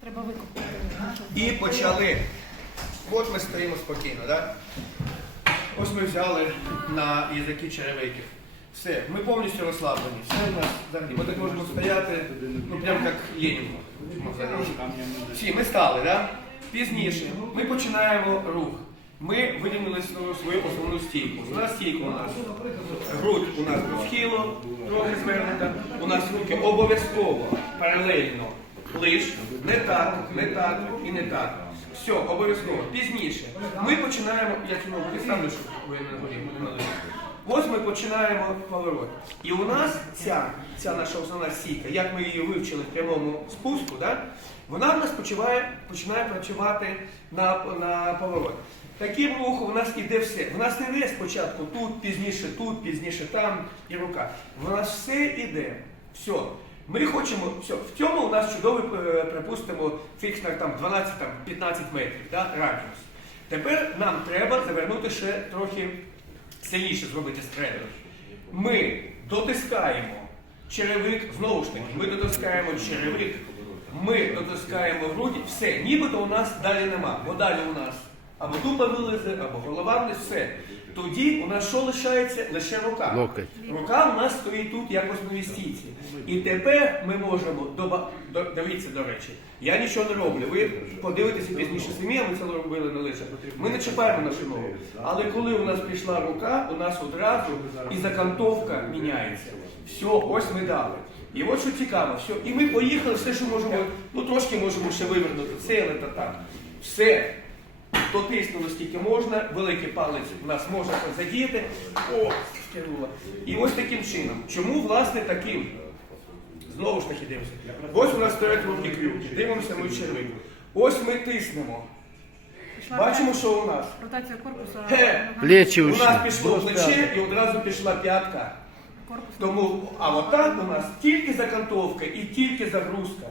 Треба викупити. І почали. От ми стоїмо спокійно, так? Ось ми взяли на язики черевиків. Все, ми повністю розслаблені. Все у нас взагалі. Ми так можемо стояти, ну прям як Ленін. Всі, ми стали, так? Пізніше ми починаємо рух. Ми вирівняли свою, основну стійку. У нас стійка у нас грудь у нас до схилу, трохи звернута. У нас руки обов'язково паралельно. Лиш, не так, не так і не так. Все, обов'язково. Пізніше. Ми починаємо, я цю підставлю, щоб ви не горіли. Ось ми починаємо поворот. І у нас ця, ця наша основна стійка, як ми її вивчили в прямому спуску, да? вона в нас починає, починає працювати на, на поворот. Таким рухом у нас іде все. В нас не йде спочатку тут, пізніше тут, пізніше там і рука. В нас все іде. Все. Ми хочемо, все, в цьому у нас чудовий, е, припустимо, фікс там 12-15 метрів, да, радіус. Тепер нам треба завернути ще трохи сильніше зробити стрелю. Ми дотискаємо черевик, знову ж таки, ми дотискаємо черевик, ми дотискаємо груді, все, нібито у нас далі нема, бо далі у нас або дупа вилезе, або голова вилезе, все. Тоді у нас що лишається? Лише рука. Локоть. Рука у нас стоїть тут як в основній стійці. І тепер ми можемо доба... до... дивіться, до речі, я нічого не роблю. Ви подивитеся пізніше самі, а ми це робили не лише. Ми не чіпаємо нашу ногу. Але коли у нас пішла рука, у нас одразу і закантовка міняється. Все, ось ми дали. І от що цікаво, все. І ми поїхали, все, що можемо, ну трошки можемо ще вивернути. Це але та так. Все. Дотиснули скільки можна, великий палець у нас може задіяти. О, стягнуло. І ось таким чином. Чому, власне, таким? Знову ж таки дивимося. Ось у нас стоять руки крюки. Дивимося ми червик. Ось ми тиснемо. Бачимо, що у нас. Ротація корпусу. Ге! Плечі У нас пішло плече і одразу пішла п'ятка. Корпус. Тому, а отак у нас тільки закантовка і тільки загрузка.